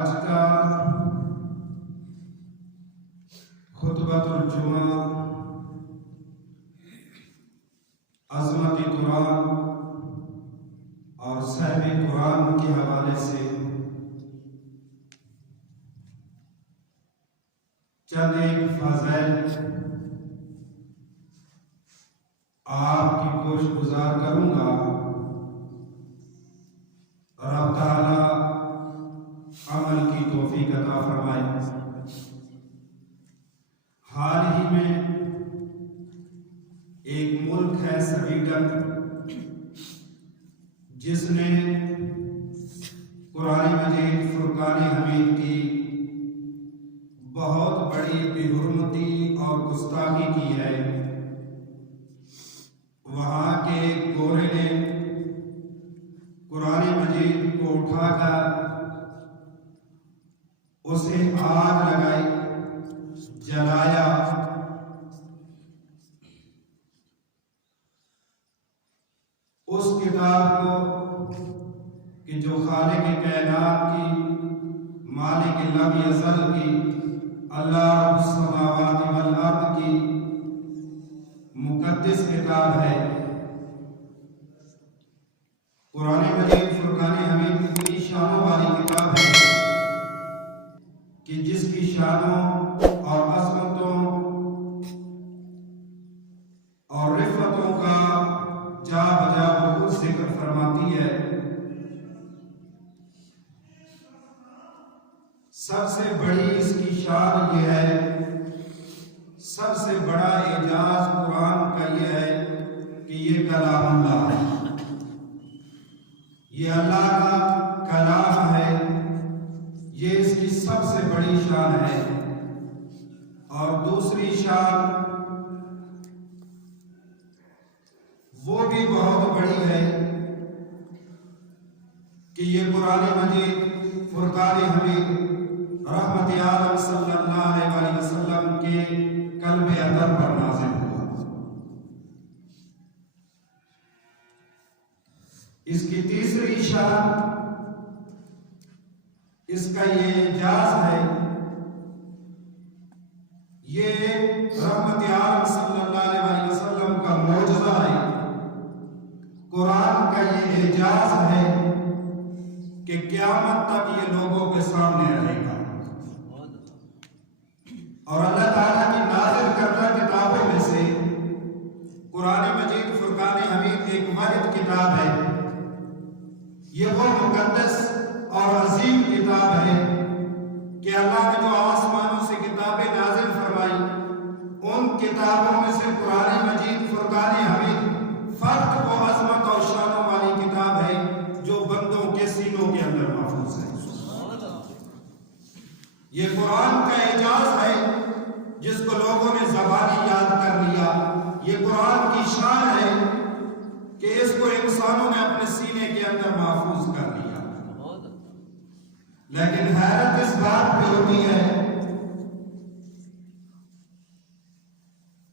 آج کا خطبۃ الجمعہ عظمت قرآن اور صاحب قرآن کے حوالے سے چند ایک فضائل آپ کی گوش گزار کروں گا۔ رب تعالی عمل کی توفیق عطا فرمائے۔ حال ہی میں ایک ملک ہے سویڈن، جس نے قرآن مجید فرقان حمید کی بہت بڑی بے حرمتی اور گستاخی کی ہے۔ وہاں کے ایک گورے نے قرآن مجید کو اٹھا کر اسے آگ لگائی، جلایا۔ اس کتاب کو کہ جو خالق کائنات کی، مالک لم یزل کی، اللہ رب السماوات والارض کی مقدس کتاب ہے۔ قرآن مجید فرقان حمید اتنی شانوں والی کتاب ہے کہ جس کی شانوں اور عظمتوں اور رفتوں کا جا بجا بخود ذکر فرماتی ہے۔ سب سے بڑی اس کی شان یہ ہے، سب سے بڑا اعجاز قرآن کا یہ ہے کہ یہ کلام اللہ ہے، یہ اللہ کا کلام ہے۔ یہ اس کی سب سے بڑی شان ہے۔ اور دوسری شان وہ بھی بہت بڑی ہے کہ یہ قرآن مجید فرقان حمید رحمت عالم صلی اللہ علیہ وسلم کے قلب اطہر پر نازل ہوا۔ اس کی تیسری شان، اس کا یہ اعجاز ہے، یہ رحمت عالم صلی اللہ علیہ وسلم کا معجزہ ہے۔ قرآن کا یہ اعجاز ہے کہ قیامت تک یہ لوگوں کے سامنے رہے گا۔ اور اللہ تعالیٰ کی نازل کردہ کتابوں میں سے قرآن مجید فرقان حمید ایک واحد کتاب ہے۔ یہ وہ مقدس اور عظیم کتاب ہے کہ اللہ نے جو آسمانوں سے کتابیں نازل فرمائی، ان کتابوں میں سے قرآن مجید فرقان حمید فرد و عظمت اور شانوں والی کتاب ہے جو بندوں کے سینوں کے اندر محفوظ ہے۔ یہ قرآن کا اعجاز ہے جس کو لوگوں نے زبانی یاد کر لیا۔ یہ قرآن کی شان ہے کہ اس کو انسانوں نے اپنے سینے کے اندر محفوظ کر لیا۔ لیکن حیرت اس بات پہ ہوتی ہے،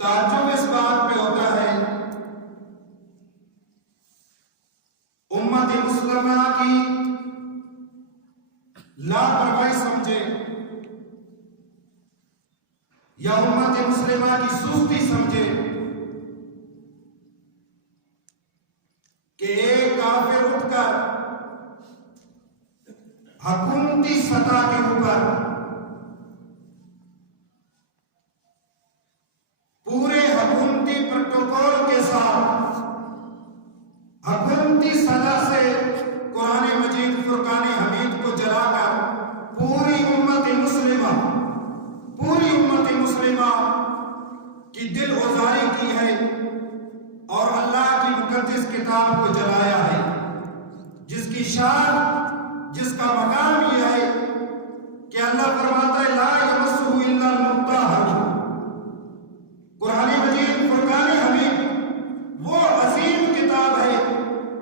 تعجب اس بات پہ ہوتا ہے، امت مسلمہ کی لاپرواہی سمجھے یا امت مسلمہ کی سستی سمجھے کہ ایک کافر اٹھ کر حکومتی سطح کے اوپر پورے حکومتی پروٹوکول کے ساتھ حکومتی سطح سے قرآن مجید فرقان حمید کو جلا کر پوری امت مسلمہ کی دل آزاری کی ہے اور اللہ کی مقدس کتاب کو جلایا ہے، جس کی شان، جس کا مقام یہ ہے کہ اللہ فرماتا ہے لا یمسہ الا المطہرون۔ قرآن مجید فرقان حمید وہ عظیم کتاب ہے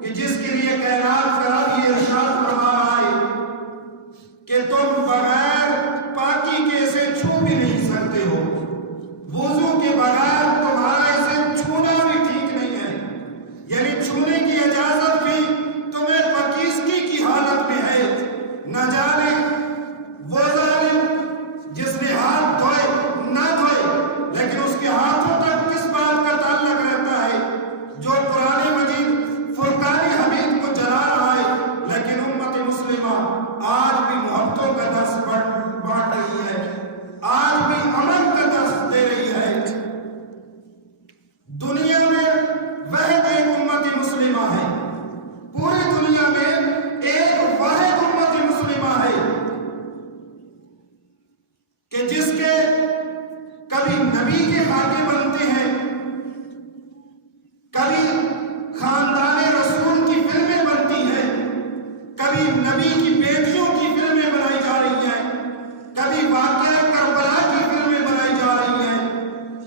کہ جس کے لیے کائنات کا رب یہ ارشاد فرما رہا ہے کہ تم بغیر پاکی کے اسے چھو بھی نہیں سکتے ہو، وضو کے بغیر تمہارا اسے چھونا بھی ٹھیک نہیں ہے، یعنی چھونے کی اجازت بھی تمہیں پاکیزگی کی حالت میں ہے۔ نہ جانے نبی کے خاکے بنتے ہیں، کبھی خاندان رسول کی فلمیں بنتی ہیں، کبھی نبی کی بیٹیوں کی فلمیں بنائی جا رہی ہیں، کبھی واقعہ کربلا کی فلمیں بنائی جا رہی ہیں،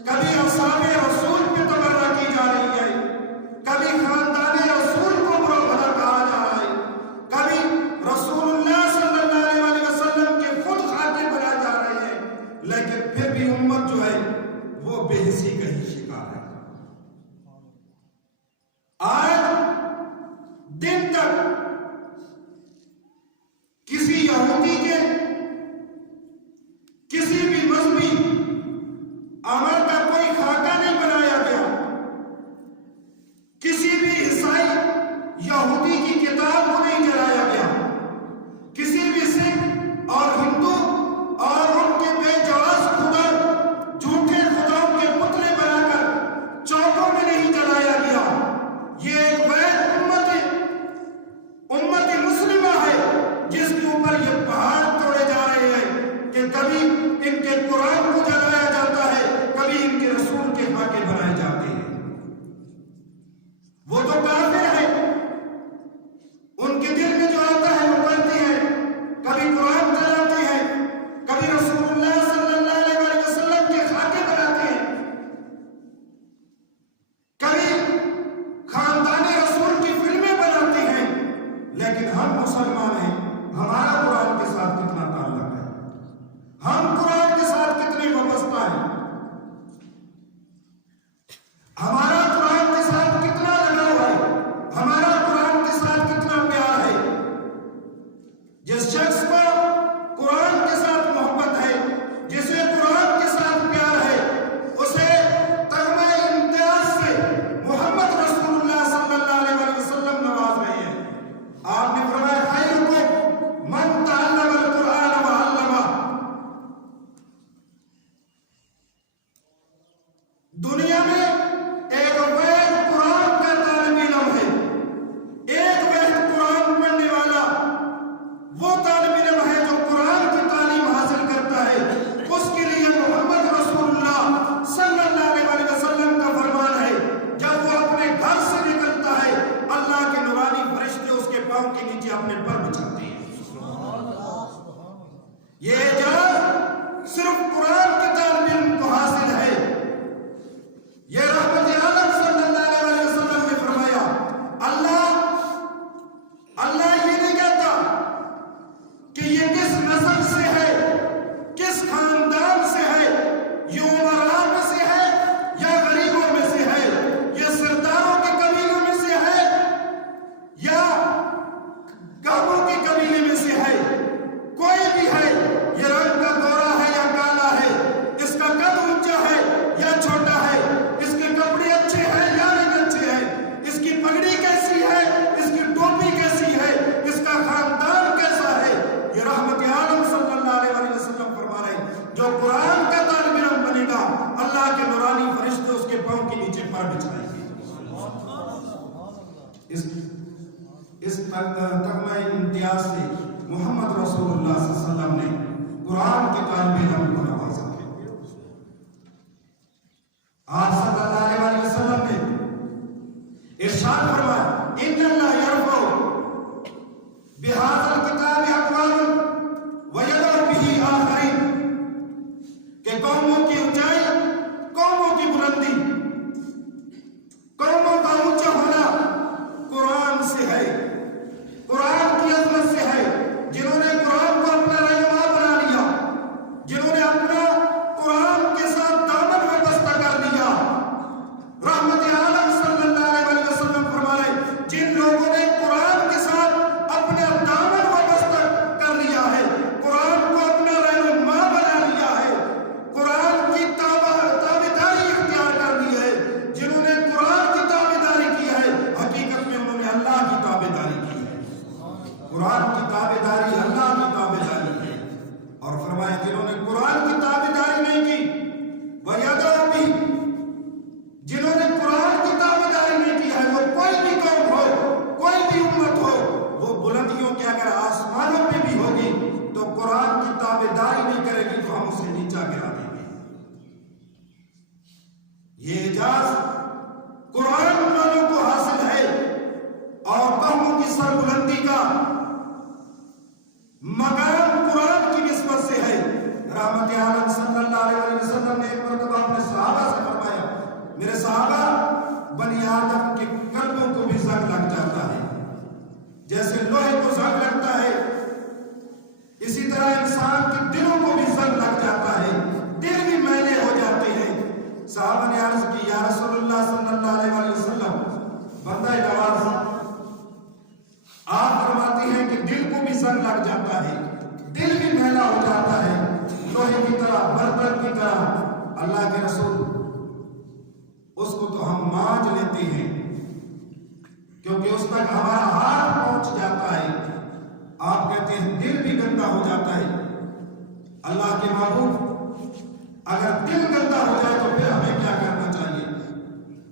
کبھی اصحاب رسول پہ تبرہ کی جا رہی ہے، کبھی خاندان رسول کو برا بھلا کہا جا رہا ہے، کبھی رسول اللہ صلی اللہ علیہ وسلم کے خود خاکے بنائے جا رہے ہیں، لیکن پھر بھی امت جو ہے وہ بے حسی کا ہی شکار ہے۔ آج دن تک کسی یہودی کے کسی بھی مذہبی عمل کا کوئی خاکہ نہیں بنایا گیا، کسی بھی عیسائی یہودی کی کتاب کو نہیں جلایا گیا، کسی بھی سکھ اور ہندو اور ان کے بے جواز خدا جھوٹے خداؤں کے پتلے بنا کر چوکوں میں نہیں جلایا گیا۔ یہ ایک وحید امت مسلمہ ہے جس کے اوپر یہ پہاڑ توڑے جا رہے ہیں کہ کبھی ان کے قرآن کو جلایا جاتا ہے، کبھی ان کے رسول کے خاکے بنائے جاتے ہیں۔ وہ تو کافر ہے، ان کے دل میں جو آتا ہے وہ کرتے ہیں، کبھی قرآن جلاتے ہیں، کبھی رسول اللہ صلی اللہ علیہ وسلم کے خاکے بناتے ہیں، کبھی خاندان رسول کی فلمیں بناتے ہیں، لیکن ہم مسلمان ہیں، ہمارا قرآن کے ساتھ کتنا تعلق ہے، ہم قرآن کے ساتھ کتنے وابستہ ہیں، ہمارا قرآن کے ساتھ کتنا لگاؤ ہے، ہمارا قرآن کے ساتھ کتنا پیار ہے۔ جس شخص کو قرآن کے ساتھ محبت ہے، جسے قرآن کے ساتھ پیار ہے، اسے تمغہ امتیاز سے محمد رسول اللہ صلی اللہ علیہ وسلم نواز رہے ہیں۔ آپ نے فرمایا خیرکم من تعلم القرآن وعلمہ۔ دنیا میں ایک وحید قرآن کا طالب علم ہے، ایک وحید قرآن پڑھنے والا وہ طالب علم ہے جو قرآن کی تعلیم حاصل کرتا ہے، اس کے لیے محمد رسول اللہ صلی اللہ علیہ وسلم کا فرمان ہے، جب وہ اپنے گھر سے نکلتا ہے اللہ کے نورانی فرشتے اس کے پاؤں کے نیچے اپنے پر بچھاتے ہیں۔ یہ اعجاز صرف قرآن کے طالب علم کو حاصل ہے۔ یہ رحمت عالم صلی اللہ علیہ وسلم نے فرمایا، اللہ یہ نہیں کہتا کہ یہ کس نسل سے ہے، کس خاندان سے ہے، یہ امراء میں سے ہے یا غریبوں میں سے ہے، یہ سرداروں کے قبیلوں میں سے ہے یا گاؤں کے قبیلے میں سے ہے، کوئی بھی ہے، یہ رنگ کا گورا ہے یا کالا ہے، اس کا قد اونچا ہے یا چھوٹا ہے، اس کے کپڑے اچھے ہیں یا نہیں اچھے ہیں، اس کی پگڑی کیسی ہے، اس کی ٹوپی کیسی ہے، اس کا خاندان کیسا ہے، یہ رحمت عالم صلی اللہ علیہ وسلم فرما رہے ہیں، جو قرآن کا طالب علم بنے گا اللہ کے نورانی فرشتے اس کے پاؤں کے نیچے پر بچھائیں گے۔ اس تمغہ امتیاز سے محمد رسول اللہ صلی اللہ علیہ وسلم نے قرآن کے طالب علم کو نوازا ہے۔ آپ صلی اللہ علیہ وسلم نے ارشاد فرمایا، ان اللہ یرفع بہذا الکتاب اقوام ویضع بہ آخرین، کہ قوموں کی اونچائی، قوموں کی بلندی، قوموں کا اونچا ہونا قرآن سے ہے، قرآن کی عظمت سے ہے۔ جنہوں نے قرآن کو کی سربلندی کا مقام قرآن کی نسبت سے ہے۔ رحمت عالم صلی اللہ علیہ وسلم نے ایک مرتبہ اپنے صحابہ سے فرمایا، میرے صحابہ، بنی آدم کے قلبوں کو بھی زنگ لگ جاتا ہے، جیسے لوہے کو زنگ لگتا ہے اسی طرح انسان کے دلوں کو بھی زنگ لگ جاتا ہے، دل بھی میلے ہو جاتے ہیں۔ صحابہ نے عرض کی، یا رسول اللہ صلی اللہ علیہ وسلم، بندہ نواز آپ فرماتے ہیں کہ دل کو بھی زنگ لگ جاتا ہے، دل بھی میلا ہو جاتا ہے لوہے کی طرح، برتن کی طرح۔ اللہ کے رسول، اس کو تو ہم مانج لیتے ہیں کیونکہ اس تک ہمارا ہاتھ پہنچ جاتا ہے، آپ کہتے ہیں دل بھی گندا ہو جاتا ہے۔ اللہ کے محبوب، اگر دل گندا ہو جائے تو پھر ہمیں کیا کرنا چاہیے؟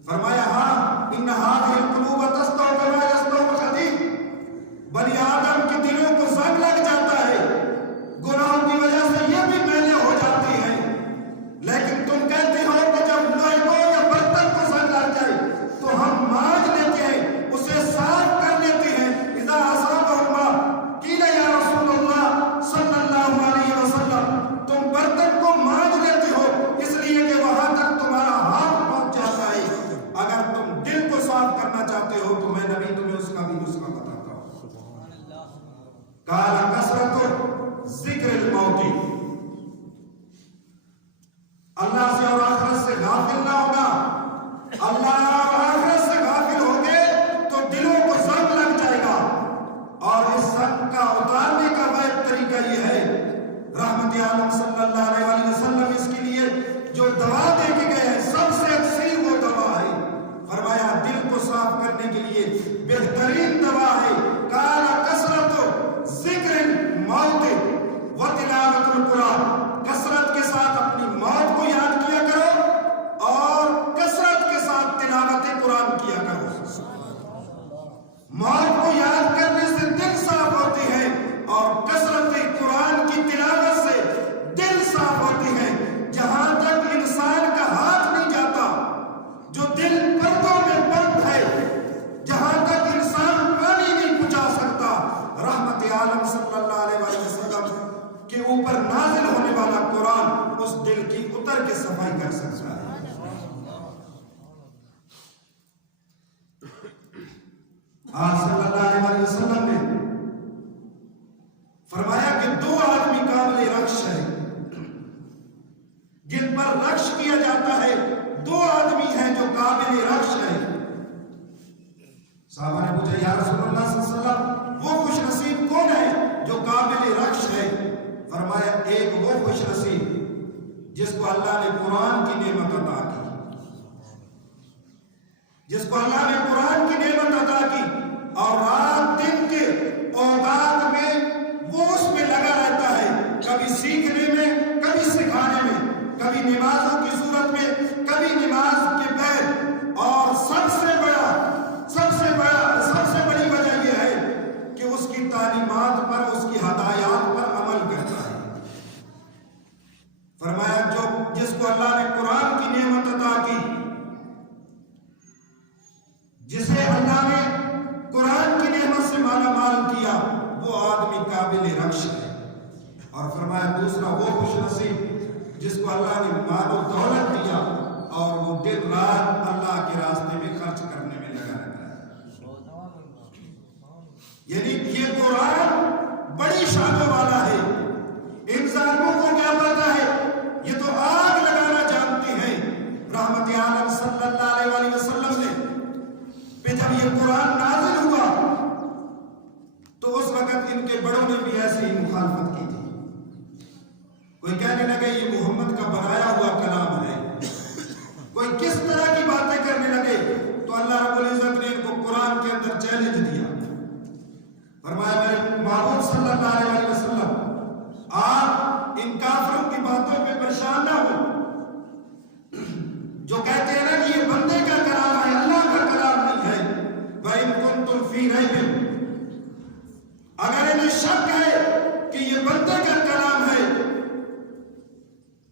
فرمایا، ہاں، ان هذه القلوب تسطع كما يسطع الحديد، بنی آدم کے دلوں کو زنگ لگ جاتا ہے، گناہوں کی وجہ سے یہ بھی میلے ہو جاتے ہیں، لیکن تم کہتے ہو کہ جب لوہے کو یا برتن کو زنگ لگ جائے تو ہم مانج لیتے ہیں، اسے صاف کر لیتے ہیں۔ اذا اصابہ الماء قیل یا رسول اللہ صلی اللہ علیہ وسلم، تم برتن کو مانج لیتے ہو اس لیے کہ وہاں تک تمہارا ہاتھ پہنچ جاتا ہے، اگر تم دل کو صاف کرنا چاہتے ہو تو میں نبی تمہیں اس کا بھی نسخہ بتاتا ہوں۔ قال کثرت ذکر الموت، اللہ سے اور آخرت سے غافل نہ ہوگا، اللہ اور آخرت سے غافل ہوگے تو دلوں کو زنگ لگ جائے گا، اور اس زنگ کا اتارنے کا واحد طریقہ یہ ہے، رحمت عالم صلی اللہ علیہ وسلم اس کے لیے جو دوا دے کے گئے ہیں سب سے اکثر وہ دوا ہے، فرمایا دل کو صاف کرنے کے لیے بہترین دوا ہے، قال کثرت ذکر الموت و تلاوت القرآن، کثرت کے ساتھ اپنی موت کو یاد کیا کرو اور کثرت کے ساتھ تلاوت قرآن کیا کرو۔ موت کو یاد کرنے سے دل صاف ہوتے ہیں اور کثرت قرآن کی تلاوت سے دل صاف ہوتے ہیں۔ جہاں تک انسان کا ہاتھ نہیں جاتا، جو دل پردوں میں بند ہے، جہاں تک انسان پانی نہیں پہنچا سکتا، رحمت عالم صلی اللہ علیہ وسلم کے اوپر نازل ہونے والا قرآن اس دل کی اتر کے صفائی کر سکتا ہے۔ آپ صلی اللہ علیہ وسلم نے فرمایا کہ دو آدمی قابل رخش ہے، جن پر رخش کیا جاتا ہے، دو آدمی ہیں جو قابل رخش ہے۔ صحابہ نے پوچھا، یا رسول اللہ صلی اللہ علیہ وسلم، وہ خوش نصیب کون ہے جو قابل رخش ہے؟ فرمایا، ایک وہ خوش نصیب جس کو اللہ نے قرآن کی نعمت عطا کی، جس کو اللہ نے قرآن کی نعمت عطا کی اور رات دن کے اوقات میں وہ اس میں لگا رہتا ہے، کبھی سیکھنے میں، کبھی سکھانے میں، کبھی نمازوں کی صورت میں، کبھی نماز کے پیر، اور سب سے بڑی وجہ یہ ہے کہ اس کی تعلیمات پر، اس کی ہدایات پر عمل کرتا ہے۔ فرمایا جس کو اللہ نے قرآن کی نعمت عطا کی، جسے اللہ نے قرآن کی نعمت سے مالا مال کیا، وہ آدمی قابل رخش ہے۔ اور فرمایا دوسرا وہ خوش نصیب جس کو اللہ نے مال و دولت دیا اور وہ دن رات اللہ کے راستے میں خرچ کرنے میں لگا رہتا ہے۔ یعنی یہ قرآن بڑی شانوں والا ہے، ان ظالموں کو کیا پتا ہے، یہ تو آگ لگانا جانتے ہیں۔ رحمت عالم صلی اللہ علیہ وسلم نے پھر جب یہ قرآن نازل ہوا تو اس وقت ان کے بڑوں نے بھی ایسے ہی مخالفت کی تھی، کوئی کہنے لگے یہ محمد کا بنایا ہوا کلام ہے، کوئی کس طرح کی باتیں کرنے لگے، تو اللہ رب العزت نے ان کو قرآن کے اندر چیلنج دیا، فرمایا میرے محبوب صلی اللہ علیہ وسلم، آپ ان کافروں کی باتوں پہ پریشان نہ ہو، جو کہتے ہیں نا کہ یہ بندے کا کلام ہے، اللہ کا کلام نہیں ہے۔ وَإِن كُنتُمْ فِي رَيْبٍ، اگر انہیں شک ہے کہ یہ بندے کا کلام ہے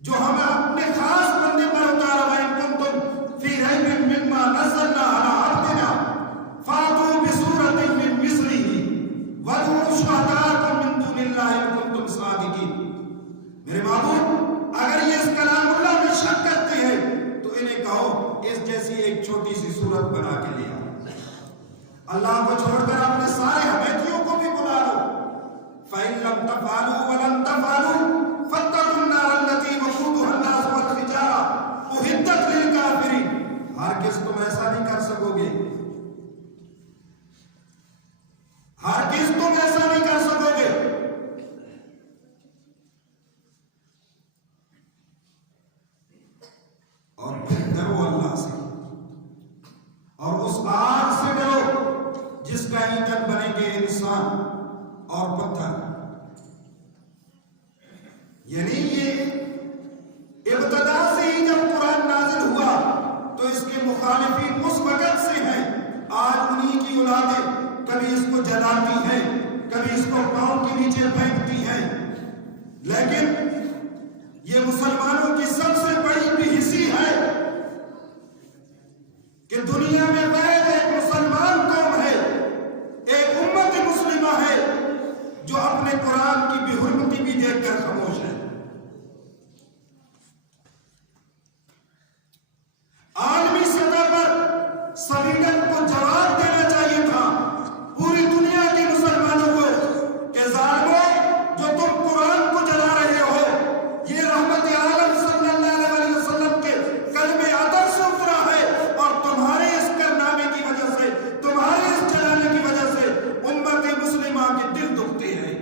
جو ہمیں اپنے خاص بندے پر اتارا، وَإِن كُنتُمْ فِي رَيْبٍ مِّمَّا نَزَّلْنَا عَلَىٰ عَبْدِنَا فَأْتُوا بِسُورَةٍ مِّن مِّثْلِهِ میرے بابو اگر یہ اس کلام اللہ میں شک کرتے ہیں تو انہیں کہو اس جیسی ایک چھوٹی سی صورت بنا کے لیا، اللہ کو چھوڑ کر اپنے سارے حمیتیوں کو بھی بلا لو۔ فَإِن لَمْ تَفْعَلُوا وَلَن تَفْعَلُوا فَاتَّقُوا النَّارَ الَّتِي وَقُودُهَا النَّاسُ وَالْحِجَارَةُ أُعِدَّتْ لِلْكَافِرِينَ۔ ہرگز تم ایسا نہیں کر سکو گے، ہرگز تم ایسا نہیں کر سکو گے۔ اور پھر ڈرو اللہ سے، اور اس آگ سے ڈرو جس کا ایندھن بنیں گے انسان اور پتھر۔ یعنی یہ ابتدا سے ہی جب قرآن نازل ہوا تو اس کے مخالفین اس وقت سے ہیں، آج انہی کی اولادیں کبھی اس کو جلاتی ہیں، کبھی اس کو پاؤں کے نیچے پھینکتی ہیں، لیکن یہ مسلمانوں کی سب سے بڑی بھی حصی ہے کہ دنیا میں واحد ایک مسلمان قوم ہے، ایک امت مسلمہ ہے جو اپنے قرآن کی بے حرمتی بھی دیکھ کر خاموش ہے۔ عالمی سطح پر سویڈن کو جواب دینا چاہیے تھا پوری دنیا کے مسلمانوں کو کہ ظالموں، جو تم قرآن کو جلا رہے ہو، یہ رحمت عالم صلی اللہ علیہ وسلم کے کلمہ ادب سے اترا ہے، اور تمہارے اس کارنامے کی وجہ سے، تمہارے اس جلانے کی وجہ سے امت مسلمہ کے دل دکھتے ہیں۔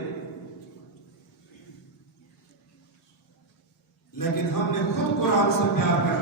لیکن ہم نے خود قرآن سے پیار کر